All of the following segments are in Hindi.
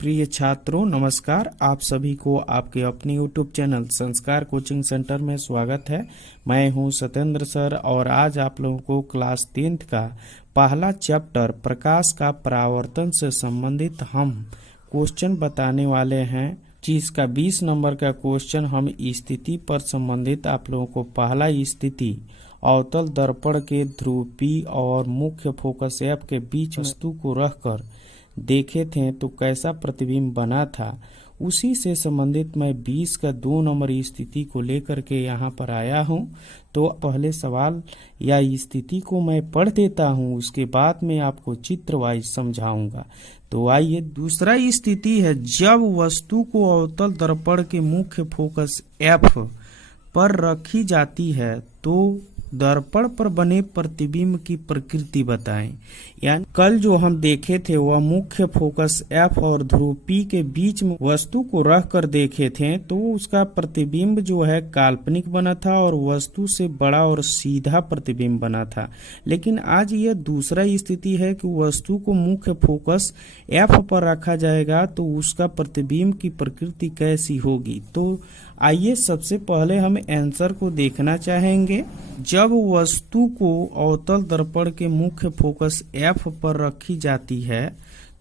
प्रिय छात्रों नमस्कार। आप सभी को आपके अपने YouTube चैनल संस्कार कोचिंग सेंटर में स्वागत है। मैं हूं सत्येंद्र सर और आज आप लोगों को क्लास 10th का पहला चैप्टर प्रकाश का परावर्तन से संबंधित हम क्वेश्चन बताने वाले हैं, जिसका 20 नंबर का क्वेश्चन हम स्थिति पर संबंधित आप लोगों को पहला स्थिति अवतल दर्पण के ध्रुवी और मुख्य फोकस एफ के बीच वस्तु को रखकर देखे थे तो कैसा प्रतिबिंब बना था, उसी से संबंधित मैं 20 का 2 नंबर स्थिति को लेकर के यहाँ पर आया हूँ। तो पहले सवाल या स्थिति को मैं पढ़ देता हूँ, उसके बाद में आपको चित्र वाइज समझाऊंगा। तो आइए, दूसरा स्थिति है जब वस्तु को अवतल दर्पण के मुख्य फोकस एफ पर रखी जाती है तो दर्पण पर बने प्रतिबिंब की प्रकृति बताएं। यानी कल जो हम देखे थे वह मुख्य फोकस एफ और ध्रुव पी के बीच में वस्तु को रख कर देखे थे तो उसका प्रतिबिंब जो है काल्पनिक बना था और वस्तु से बड़ा और सीधा प्रतिबिंब बना था। लेकिन आज यह दूसरा स्थिति है कि वस्तु को मुख्य फोकस एफ पर रखा जाएगा तो उसका प्रतिबिंब की प्रकृति कैसी होगी। तो आइए सबसे पहले हम आंसर को देखना चाहेंगे। जब वस्तु को अवतल दर्पण के मुख्य फोकस एफ पर रखी जाती है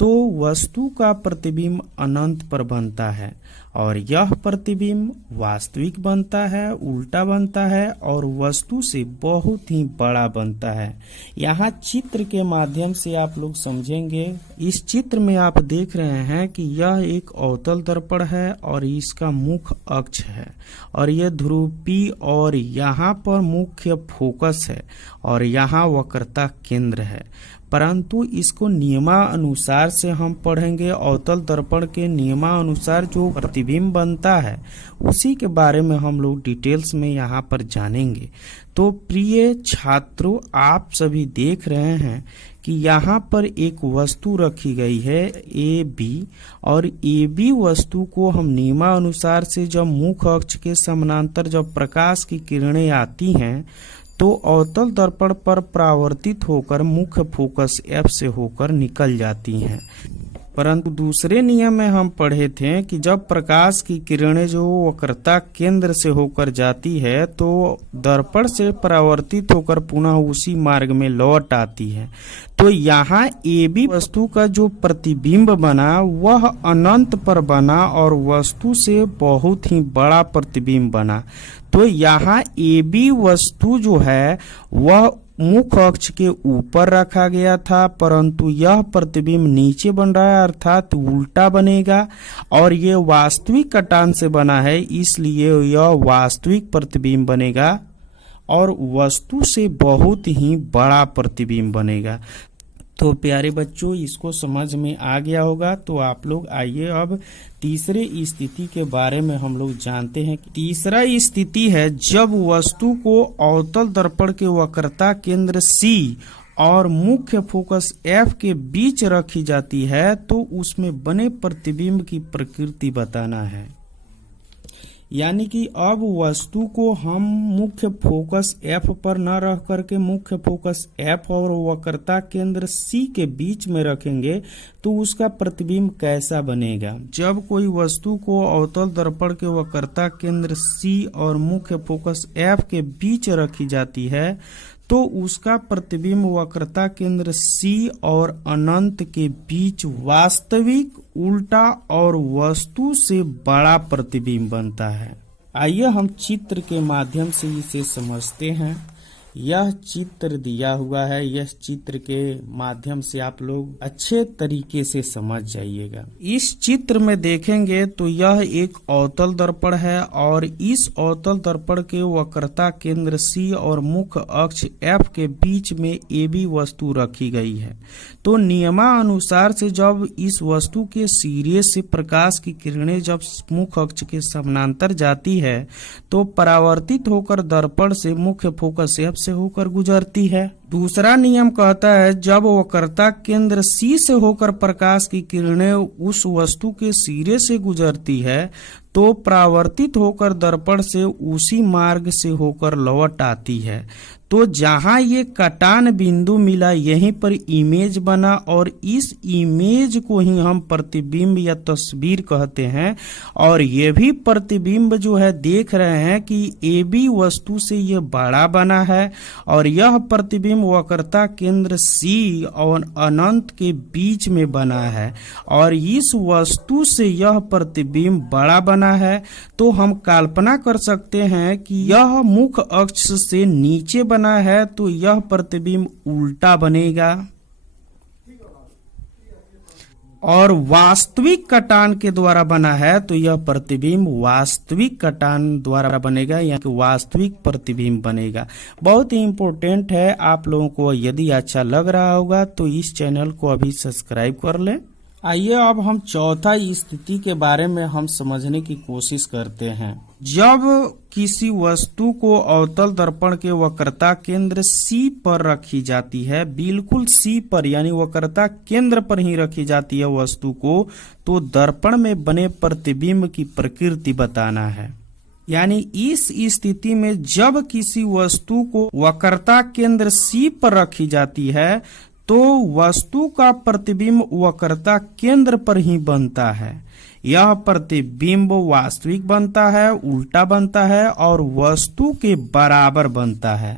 तो वस्तु का प्रतिबिंब अनंत पर बनता है और यह प्रतिबिंब वास्तविक बनता है, उल्टा बनता है और वस्तु से बहुत ही बड़ा बनता है। यहाँ चित्र के माध्यम से आप लोग समझेंगे। इस चित्र में आप देख रहे हैं कि यह एक अवतल दर्पण है और इसका मुख्य अक्ष है और यह ध्रुव पी और यहाँ पर मुख्य फोकस है और यहाँ वक्रता केंद्र है। परंतु इसको नियमानुसार से हम पढ़ेंगे। अवतल दर्पण के नियमानुसार जो प्रतिबिंब बनता है उसी के बारे में हम लोग डिटेल्स में यहाँ पर जानेंगे। तो प्रिय छात्रों, आप सभी देख रहे हैं कि यहाँ पर एक वस्तु रखी गई है ए बी और ए बी वस्तु को हम नियमानुसार से जब मुख्य अक्ष के समानांतर जब प्रकाश की किरणें आती हैं तो अवतल दर्पण पर परावर्तित होकर मुख्य फोकस एफ से होकर निकल जाती हैं। परंतु दूसरे नियम में हम पढ़े थे कि जब प्रकाश की किरणें जो वक्रता केंद्र से होकर जाती है तो दर्पण से परावर्तित होकर पुनः उसी मार्ग में लौट आती है। तो यहाँ ए बी वस्तु का जो प्रतिबिंब बना वह अनंत पर बना और वस्तु से बहुत ही बड़ा प्रतिबिंब बना। तो यहाँ ए बी वस्तु जो है वह मुख्य अक्ष के ऊपर रखा गया था, परंतु यह प्रतिबिंब नीचे बन रहा है अर्थात उल्टा बनेगा और ये वास्तविक कटान से बना है, इसलिए यह वास्तविक प्रतिबिंब बनेगा और वस्तु से बहुत ही बड़ा प्रतिबिंब बनेगा। तो प्यारे बच्चों, इसको समझ में आ गया होगा। तो आप लोग आइए अब तीसरे स्थिति के बारे में हम लोग जानते हैं। तीसरा स्थिति है जब वस्तु को अवतल दर्पण के वक्रता केंद्र C और मुख्य फोकस F के बीच रखी जाती है तो उसमें बने प्रतिबिंब की प्रकृति बताना है। यानी कि अब वस्तु को हम मुख्य फोकस F पर न रख करके मुख्य फोकस F और वक्रता केंद्र C के बीच में रखेंगे तो उसका प्रतिबिंब कैसा बनेगा। जब कोई वस्तु को अवतल दर्पण के वक्रता केंद्र C और मुख्य फोकस F के बीच रखी जाती है तो उसका प्रतिबिंब वक्रता केंद्र C और अनंत के बीच वास्तविक, उल्टा और वस्तु से बड़ा प्रतिबिंब बनता है। आइए हम चित्र के माध्यम से इसे समझते हैं। यह चित्र दिया हुआ है, यह चित्र के माध्यम से आप लोग अच्छे तरीके से समझ जाइएगा। इस चित्र में देखेंगे तो यह एक अवतल दर्पण है और इस अवतल दर्पण के वक्रता केंद्र C और मुख्य अक्ष F के बीच में ए बी वस्तु रखी गई है। तो नियमानुसार से जब इस वस्तु के सिरे से प्रकाश की किरणें जब मुख्य अक्ष के समानांतर जाती है तो परावर्तित होकर दर्पण से मुख्य फोकस F से होकर गुजरती है। दूसरा नियम कहता है जब वक्रता केंद्र C से होकर प्रकाश की किरणें उस वस्तु के सिरे से गुजरती है तो परावर्तित होकर दर्पण से उसी मार्ग से होकर लौट आती है। तो जहां ये कटान बिंदु मिला यहीं पर इमेज बना और इस इमेज को ही हम प्रतिबिंब या तस्वीर कहते हैं। और ये भी प्रतिबिंब जो है देख रहे हैं कि AB वस्तु से ये बड़ा बना है और यह प्रतिबिंब वक्रता केंद्र C और अनंत के बीच में बना है और इस वस्तु से यह प्रतिबिंब बड़ा बना है। तो हम कल्पना कर सकते हैं कि यह मुख्य अक्ष से नीचे बना है तो यह प्रतिबिंब उल्टा बनेगा और वास्तविक कटान के द्वारा बना है तो यह प्रतिबिंब वास्तविक कटान द्वारा बनेगा या कि वास्तविक प्रतिबिंब बनेगा। बहुत ही इम्पोर्टेंट है। आप लोगों को यदि अच्छा लग रहा होगा तो इस चैनल को अभी सब्सक्राइब कर लें। आइए अब हम चौथा स्थिति के बारे में हम समझने की कोशिश करते हैं। जब किसी वस्तु को अवतल दर्पण के वक्रता केंद्र C पर रखी जाती है, बिल्कुल C पर यानी वक्रता केंद्र पर ही रखी जाती है वस्तु को, तो दर्पण में बने प्रतिबिंब की प्रकृति बताना है। यानी इस स्थिति में जब किसी वस्तु को वक्रता केंद्र C पर रखी जाती है तो वस्तु का प्रतिबिंब वक्रता केंद्र पर ही बनता है। यह प्रतिबिंब वास्तविक बनता है, उल्टा बनता है और वस्तु के बराबर बनता है।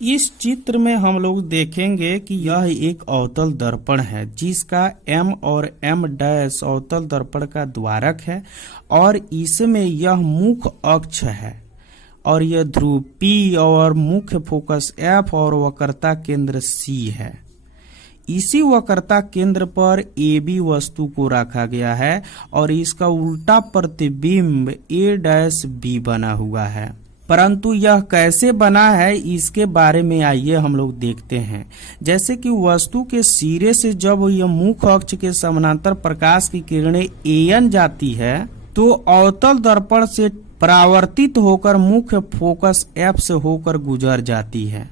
इस चित्र में हम लोग देखेंगे कि यह एक अवतल दर्पण है जिसका M और M' अवतल दर्पण का द्वारक है और इसमें यह मुख्य अक्ष है और यह ध्रुव P और मुख्य फोकस F और वक्रता केंद्र C है। इसी वक्रता केंद्र पर AB वस्तु को रखा गया है और इसका उल्टा प्रतिबिंब A' बना हुआ है। परंतु यह कैसे बना है इसके बारे में आइए हम लोग देखते हैं। जैसे कि वस्तु के सिरे से जब यह मुख्य अक्ष के समानांतर प्रकाश की किरणें AN जाती है तो अवतल दर्पण से परावर्तित होकर मुख्य फोकस F से होकर गुजर जाती है।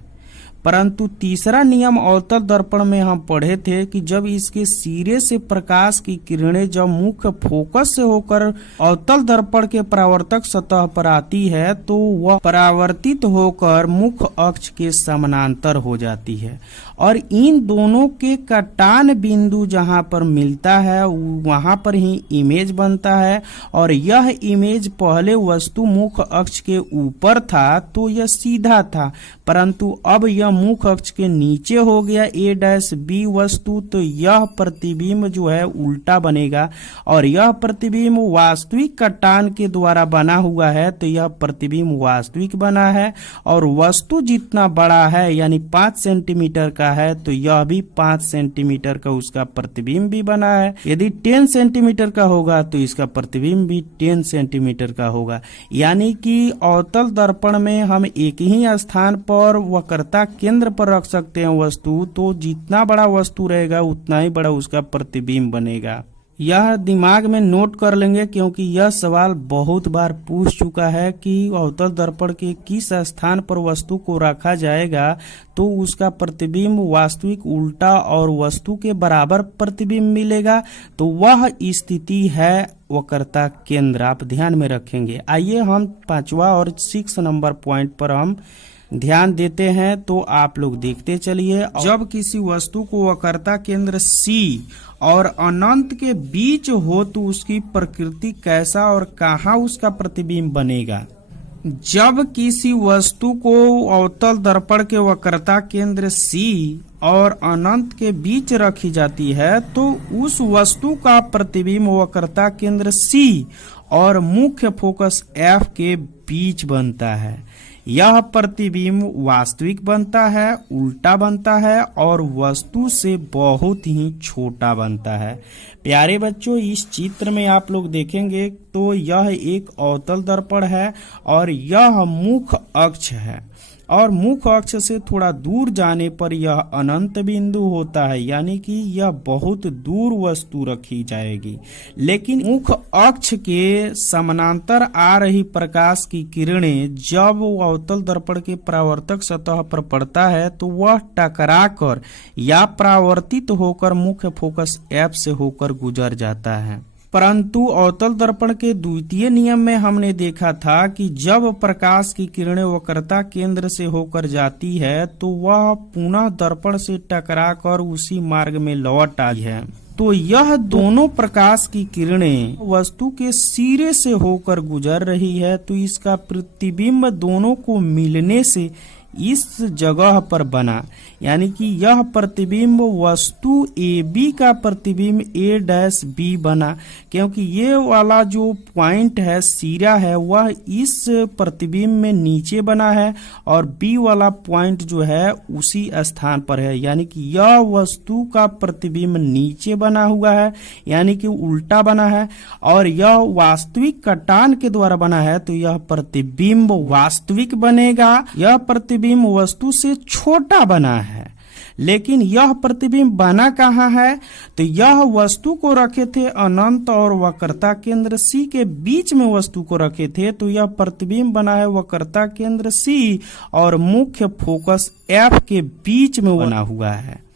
परंतु तीसरा नियम अवतल दर्पण में हम पढ़े थे कि जब इसके सिरे से प्रकाश की किरणें जब मुख्य फोकस से होकर अवतल दर्पण के परावर्तक सतह पर आती है तो वह परावर्तित होकर मुख्य अक्ष के समानांतर हो जाती है और इन दोनों के कटान बिंदु जहां पर मिलता है वहां पर ही इमेज बनता है। और यह इमेज पहले वस्तु मुख्य अक्ष के ऊपर था तो यह सीधा था, परंतु अब यह मुख्य अक्ष के नीचे हो गया A' वस्तु, तो यह प्रतिबिंब जो है उल्टा बनेगा और यह प्रतिबिंब वास्तविक कटान के द्वारा बना हुआ है तो यह प्रतिबिंब वास्तविक बना है। और वस्तु जितना बड़ा है यानी 5 सेंटीमीटर का है तो यह भी 5 सेंटीमीटर का उसका प्रतिबिंब भी बना है। यदि 10 सेंटीमीटर का होगा तो इसका प्रतिबिंब भी 10 सेंटीमीटर का होगा। यानी कि अवतल दर्पण में हम एक ही स्थान पर वक्रता केंद्र पर रख सकते हैं वस्तु, तो जितना बड़ा वस्तु रहेगा उतना ही बड़ा उसका प्रतिबिंब बनेगा। यह दिमाग में नोट कर लेंगे क्योंकि यह सवाल बहुत बार पूछ चुका है कि अवतल दर्पण के किस स्थान पर वस्तु को रखा जाएगा तो उसका प्रतिबिंब वास्तविक उल्टा और वस्तु के बराबर प्रतिबिंब मिलेगा। तो वह स्थिति है वक्रता केंद्र, आप ध्यान में रखेंगे। आइए हम 5वां और 6 नंबर पॉइंट पर हम ध्यान देते हैं तो आप लोग देखते चलिए। जब किसी वस्तु को वक्रता केंद्र C और अनंत के बीच हो तो उसकी प्रकृति कैसा और कहाँ उसका प्रतिबिंब बनेगा। जब किसी वस्तु को अवतल दर्पण के वक्रता केंद्र C और अनंत के बीच रखी जाती है तो उस वस्तु का प्रतिबिंब वक्रता केंद्र C और मुख्य फोकस F के बीच बनता है। यह प्रतिबिंब वास्तविक बनता है, उल्टा बनता है और वस्तु से बहुत ही छोटा बनता है। प्यारे बच्चों, इस चित्र में आप लोग देखेंगे तो यह एक अवतल दर्पण है और यह मुख्य अक्ष है और मुख्य अक्ष से थोड़ा दूर जाने पर यह अनंत बिंदु होता है, यानी कि यह बहुत दूर वस्तु रखी जाएगी। लेकिन मुख्य अक्ष के समानांतर आ रही प्रकाश की किरणें जब अवतल दर्पण के परावर्तक सतह पर पड़ता है तो वह टकराकर या परावर्तित होकर मुख्य फोकस एफ से होकर गुजर जाता है। परंतु अवतल दर्पण के द्वितीय नियम में हमने देखा था कि जब प्रकाश की किरणें वक्रता केंद्र से होकर जाती है तो वह पुनः दर्पण से टकराकर उसी मार्ग में लौट आई है। तो यह दोनों प्रकाश की किरणें वस्तु के सिरे से होकर गुजर रही है, तो इसका प्रतिबिंब दोनों को मिलने से इस जगह पर बना, यानी कि यह प्रतिबिंब वस्तु ए बी का प्रतिबिंब ए डैश बी बना, क्योंकि ये वाला जो पॉइंट है, सिरा है, वह इस प्रतिबिंब में नीचे बना है और बी वाला पॉइंट जो है उसी स्थान पर है, यानी कि यह वस्तु का प्रतिबिंब नीचे बना हुआ है, यानी कि उल्टा बना है, और यह वास्तविक कटान के द्वारा बना है, तो यह प्रतिबिंब वास्तविक बनेगा। यह प्रतिबिंब वस्तु से छोटा बना है, लेकिन यह प्रतिबिंब बना कहाँ है, तो यह वस्तु को रखे थे अनंत और वक्रता केंद्र सी के बीच में वस्तु को रखे थे, तो यह प्रतिबिंब बना है वक्रता केंद्र सी और मुख्य फोकस एफ के बीच में बना हुआ है।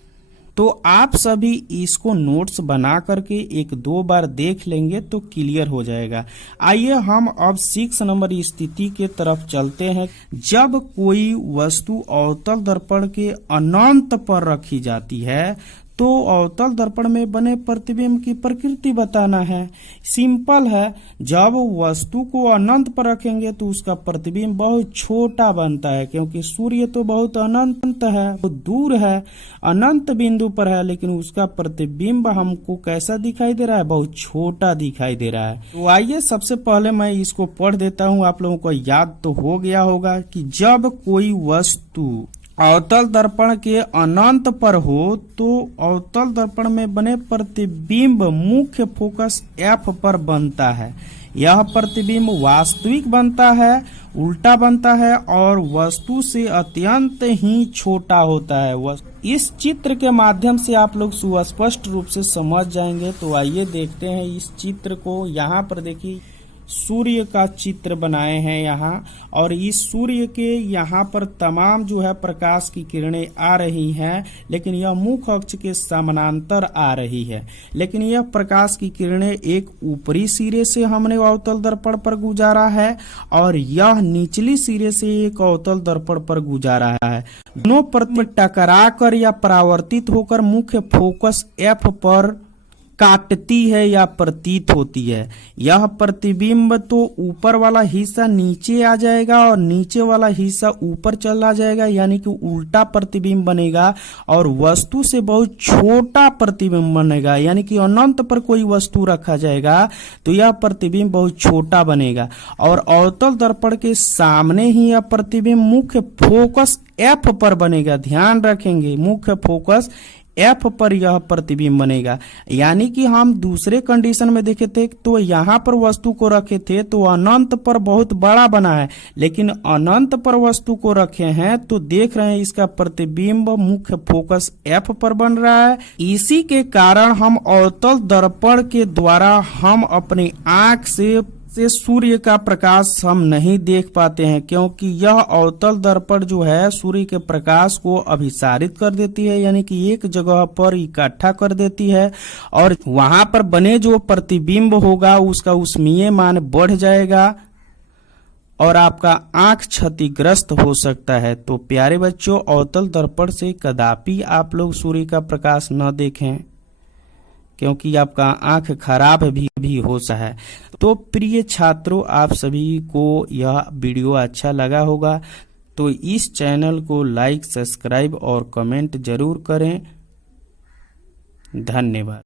तो आप सभी इसको नोट्स बना करके एक दो बार देख लेंगे तो क्लियर हो जाएगा। आइए हम अब 6 नंबर स्थिति के तरफ चलते हैं। जब कोई वस्तु अवतल दर्पण के अनंत पर रखी जाती है तो अवतल दर्पण में बने प्रतिबिंब की प्रकृति बताना है। सिंपल है, जब वस्तु को अनंत पर रखेंगे तो उसका प्रतिबिंब बहुत छोटा बनता है, क्योंकि सूर्य तो बहुत अनंत है, वो दूर है, अनंत बिंदु पर है, लेकिन उसका प्रतिबिंब हमको कैसा दिखाई दे रहा है, बहुत छोटा दिखाई दे रहा है। तो आइए सबसे पहले मैं इसको पढ़ देता हूँ, आप लोगों को याद तो हो गया होगा कि जब कोई वस्तु अवतल दर्पण के अनंत पर हो तो अवतल दर्पण में बने प्रतिबिंब मुख्य फोकस एफ पर बनता है। यह प्रतिबिंब वास्तविक बनता है, उल्टा बनता है और वस्तु से अत्यंत ही छोटा होता है। इस चित्र के माध्यम से आप लोग सुस्पष्ट रूप से समझ जाएंगे। तो आइए देखते हैं इस चित्र को। यहाँ पर देखिए सूर्य का चित्र बनाए हैं यहाँ, और इस सूर्य के यहाँ पर तमाम जो है प्रकाश की किरणें आ रही हैं, लेकिन यह मुख्य अक्ष के समानांतर आ रही है। लेकिन यह प्रकाश की किरणें एक ऊपरी सिरे से हमने अवतल दर्पण पर गुजारा है और यह निचली सिरे से एक अवतल दर्पण पर गुजारा है। दोनों प्रतिबिंब टकरा कर या परावर्तित होकर मुख्य फोकस एफ पर काटती है या प्रतीत होती है। यह प्रतिबिंब तो ऊपर वाला हिस्सा नीचे आ जाएगा और नीचे वाला हिस्सा ऊपर चला जाएगा, यानी कि उल्टा प्रतिबिंब बनेगा और वस्तु से बहुत छोटा प्रतिबिंब बनेगा, यानी कि अनंत पर कोई वस्तु रखा जाएगा तो यह प्रतिबिंब बहुत छोटा बनेगा और अवतल दर्पण के सामने ही यह प्रतिबिंब मुख्य फोकस एफ पर बनेगा। ध्यान रखेंगे, मुख्य फोकस एफ पर यह प्रतिबिंब बनेगा। यानी कि हम दूसरे कंडीशन में देखे थे तो यहाँ पर वस्तु को रखे थे तो अनंत पर बहुत बड़ा बना है, लेकिन अनंत पर वस्तु को रखे हैं तो देख रहे हैं इसका प्रतिबिंब मुख्य फोकस एफ पर बन रहा है। इसी के कारण हम अवतल दर्पण के द्वारा हम अपनी आंख से सूर्य का प्रकाश हम नहीं देख पाते हैं, क्योंकि यह अवतल दर्पण जो है सूर्य के प्रकाश को अभिसारित कर देती है, यानी कि एक जगह पर इकट्ठा कर देती है और वहां पर बने जो प्रतिबिंब होगा उसका उष्मीय मान बढ़ जाएगा और आपका आंख क्षतिग्रस्त हो सकता है। तो प्यारे बच्चों, अवतल दर्पण से कदापि आप लोग सूर्य का प्रकाश न देखें, क्योंकि आपका आंख खराब भी हो सकता है। तो प्रिय छात्रों, आप सभी को यह वीडियो अच्छा लगा होगा तो इस चैनल को लाइक, सब्सक्राइब और कमेंट जरूर करें। धन्यवाद।